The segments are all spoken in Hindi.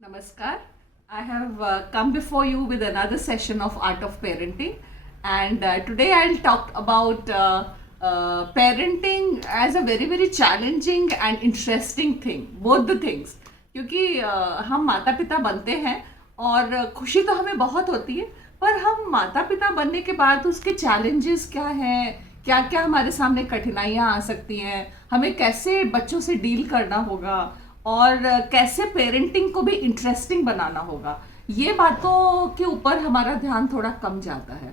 Namaskar. I have come before you with another session of Art of Parenting, and today I'll talk about parenting as a very challenging and interesting thing. Both the things, क्योंकि हम माता पिता बनते हैं और खुशी तो हमें बहुत होती है, पर हम माता पिता बनने के बाद उसके चैलेंजेस क्या हैं, क्या क्या हमारे सामने कठिनाइयाँ आ सकती हैं, हमें कैसे बच्चों से डील करना होगा और कैसे पेरेंटिंग को भी इंटरेस्टिंग बनाना होगा, ये बातों के ऊपर हमारा ध्यान थोड़ा कम जाता है।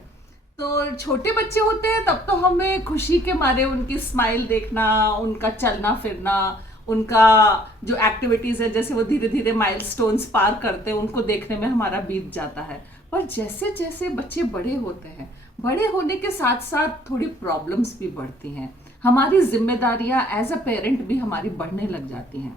तो छोटे बच्चे होते हैं तब तो हमें खुशी के मारे उनकी स्माइल देखना, उनका चलना फिरना, उनका जो एक्टिविटीज़ है, जैसे वो धीरे धीरे माइलस्टोन्स पार करते हैं, उनको देखने में हमारा बीत जाता है। पर जैसे जैसे बच्चे बड़े होते हैं, बड़े होने के साथ साथ थोड़ी प्रॉब्लम्स भी बढ़ती हैं, हमारी जिम्मेदारियां एज अ पेरेंट भी हमारी बढ़ने लग जाती हैं।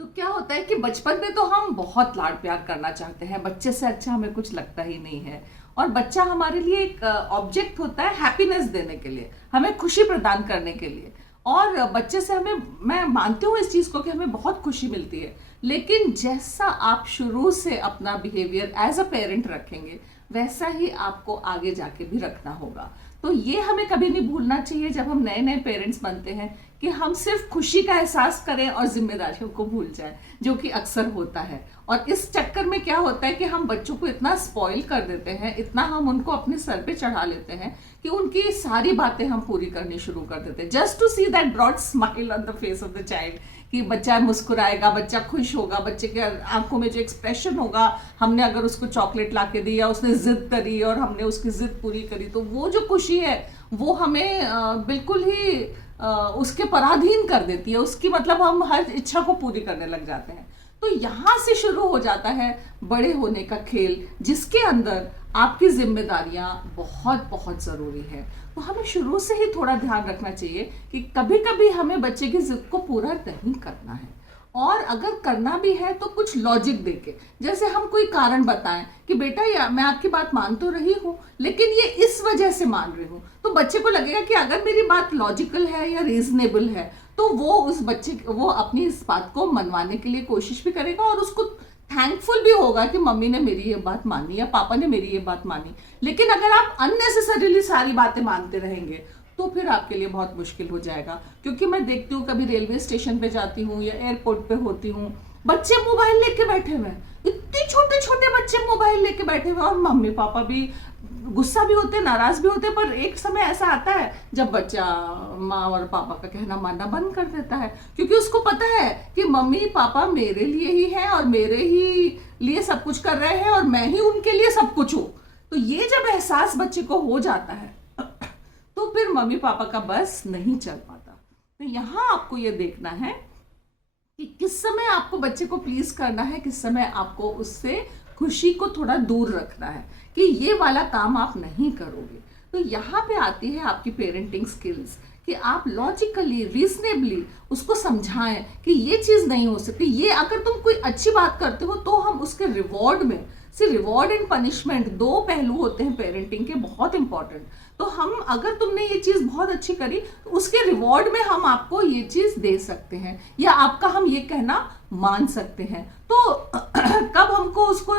तो क्या होता है कि बचपन में तो हम बहुत लाड प्यार करना चाहते हैं, बच्चे से अच्छा हमें कुछ लगता ही नहीं है, और बच्चा हमारे लिए एक ऑब्जेक्ट होता है हैप्पीनेस देने के लिए, हमें खुशी प्रदान करने के लिए। और बच्चे से हमें, मैं मानती हूँ इस चीज़ को कि हमें बहुत खुशी मिलती है, लेकिन जैसा आप शुरू से अपना बिहेवियर एज अ पेरेंट रखेंगे, वैसा ही आपको आगे जाके भी रखना होगा। तो ये हमें कभी नहीं भूलना चाहिए जब हम नए नए पेरेंट्स बनते हैं, कि हम सिर्फ खुशी का एहसास करें और जिम्मेदारियों को भूल जाएं, जो कि अक्सर होता है। और इस चक्कर में क्या होता है कि हम बच्चों को इतना स्पॉइल कर देते हैं, इतना हम उनको अपने सर पे चढ़ा लेते हैं कि उनकी सारी बातें हम पूरी करनी शुरू कर देते हैं, just to see that broad smile on the face of the child, कि बच्चा मुस्कुराएगा, बच्चा खुश होगा, बच्चे के आंखों में जो एक्सप्रेशन होगा, हमने अगर उसको चॉकलेट ला के दी या उसने जिद करी और हमने उसकी जिद पूरी करी, तो वो जो खुशी है वो हमें बिल्कुल ही उसके पराधीन कर देती है, उसकी मतलब हम हर इच्छा को पूरी करने लग जाते हैं। तो यहाँ से शुरू हो जाता है बड़े होने का खेल, जिसके अंदर आपकी जिम्मेदारियां बहुत बहुत ज़रूरी है। तो हमें शुरू से ही थोड़ा ध्यान रखना चाहिए कि कभी कभी हमें बच्चे की जिद को पूरा नहीं करना है, और अगर करना भी है तो कुछ लॉजिक देके, जैसे हम कोई कारण बताएं कि बेटा या मैं आपकी बात मान तो रही हूँ, लेकिन ये इस वजह से मान रही हूँ, तो बच्चे को लगेगा कि अगर मेरी बात लॉजिकल है या रीजनेबल है, तो वो अपनी इस बात को मनवाने के लिए कोशिश भी करेगा, और उसको थैंकफुल भी होगा कि मम्मी ने मेरी ये बात मानी या पापा ने मेरी ये बात मानी। लेकिन अगर आप अननेसेसरीली सारी बातें मानते रहेंगे तो फिर आपके लिए बहुत मुश्किल हो जाएगा। क्योंकि मैं देखती हूँ, कभी रेलवे स्टेशन पे जाती हूँ या एयरपोर्ट पे होती हूँ, बच्चे मोबाइल लेके बैठे हुए हैं, इतने छोटे छोटे बच्चे मोबाइल लेके बैठे हुए, और मम्मी पापा भी गुस्सा भी होते, नाराज भी होते। पर एक समय ऐसा आता है जब बच्चा माँ और पापा का कहना मानना बंद कर देता है, क्योंकि उसको पता है कि मम्मी पापा मेरे लिए ही हैं और मेरे ही लिए सब कुछ कर रहे हैं और मैं ही उनके लिए सब कुछ हूँ। तो ये जब एहसास बच्चे को हो जाता है तो फिर मम्मी पापा का बस नहीं चल पाता। तो यहाँ आपको ये देखना है कि किस समय आपको बच्चे को प्लीज करना है, किस समय आपको उससे खुशी को थोड़ा दूर रखना है, कि ये वाला काम आप नहीं करोगे। तो यहाँ पे आती है आपकी पेरेंटिंग स्किल्स, कि आप लॉजिकली रीजनेबली उसको समझाएं कि ये चीज़ नहीं हो सकती। ये अगर तुम कोई अच्छी बात करते हो तो हम उसके रिवॉर्ड में, से रिवॉर्ड एंड पनिशमेंट दो पहलू होते हैं पेरेंटिंग के, बहुत इंपॉर्टेंट। तो हम, अगर तुमने ये चीज़ बहुत अच्छी करी तो उसके रिवॉर्ड में हम आपको ये चीज़ दे सकते हैं, या आपका हम ये कहना मान सकते हैं। तो कब हमको उसको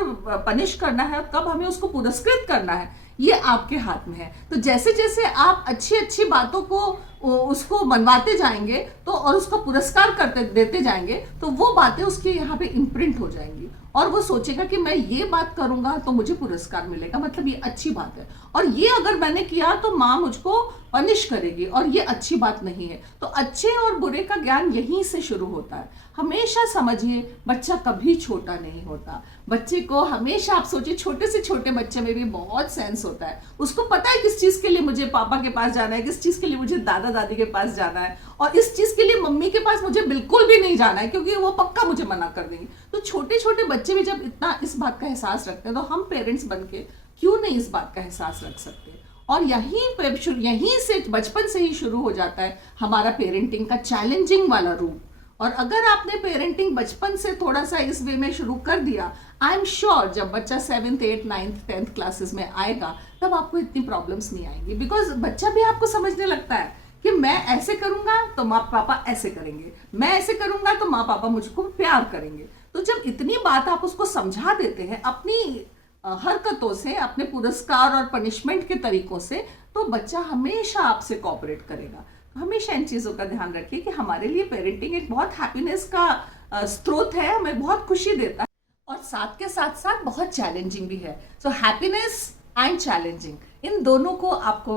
पनिश करना है, कब हमें उसको पुरस्कृत करना है, ये आपके हाथ में है। तो जैसे जैसे आप अच्छी अच्छी बातों को उसको मनवाते जाएंगे तो, और उसका पुरस्कार करते देते जाएंगे, तो वो बातें उसके यहाँ पे इम्प्रिंट हो जाएंगी, और वो सोचेगा कि मैं ये बात करूंगा तो मुझे पुरस्कार मिलेगा, मतलब ये अच्छी बात है, और ये अगर मैंने किया तो माँ मुझको पनिश करेगी, और ये अच्छी बात नहीं है। तो अच्छे और बुरे का ज्ञान यहीं से शुरू होता है। हमेशा समझिए, बच्चा कभी छोटा नहीं होता। बच्चे को हमेशा, आप सोचिए, छोटे से छोटे बच्चे में भी बहुत सेंस होता है, उसको पता है किस चीज़ के लिए मुझे पापा के पास जाना है, किस चीज़ के लिए मुझे दादा दादी के पास जाना है, और इस चीज़ के लिए मम्मी के पास मुझे बिल्कुल भी नहीं जाना है, क्योंकि वो पक्का मुझे मना कर देंगे। तो छोटे छोटे बच्चे भी जब इतना इस बात का एहसास रखते हैं, तो हम पेरेंट्स बन के क्यों नहीं इस बात का एहसास रख सकते। और यहीं से बचपन से ही शुरू हो जाता है हमारा पेरेंटिंग का चैलेंजिंग वाला रूप। और अगर आपने पेरेंटिंग बचपन से थोड़ा सा इस वे में शुरू कर दिया, आई एम श्योर जब बच्चा 7th 8th 9th 10th classes में आएगा तब आपको इतनी प्रॉब्लम्स नहीं आएंगी, बिकॉज बच्चा भी आपको समझने लगता है कि मैं ऐसे करूंगा तो माँ पापा ऐसे करेंगे, मैं ऐसे करूंगा तो माँ पापा मुझको प्यार करेंगे। तो जब इतनी बात आप उसको समझा देते हैं अपनी हरकतों से, अपने पुरस्कार और पनिशमेंट के तरीकों से, तो बच्चा हमेशा आपसे कोऑपरेट करेगा। तो हमेशा इन चीज़ों का ध्यान रखिए कि हमारे लिए पेरेंटिंग एक बहुत हैप्पीनेस का स्रोत है, हमें बहुत खुशी देता है, और साथ के साथ साथ बहुत चैलेंजिंग भी है। सो हैप्पीनेस एंड चैलेंजिंग, इन दोनों को आपको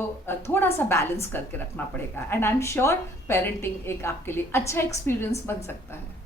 थोड़ा सा बैलेंस करके रखना पड़ेगा। And I am sure parenting एक आपके लिए अच्छा एक्सपीरियंस बन सकता है।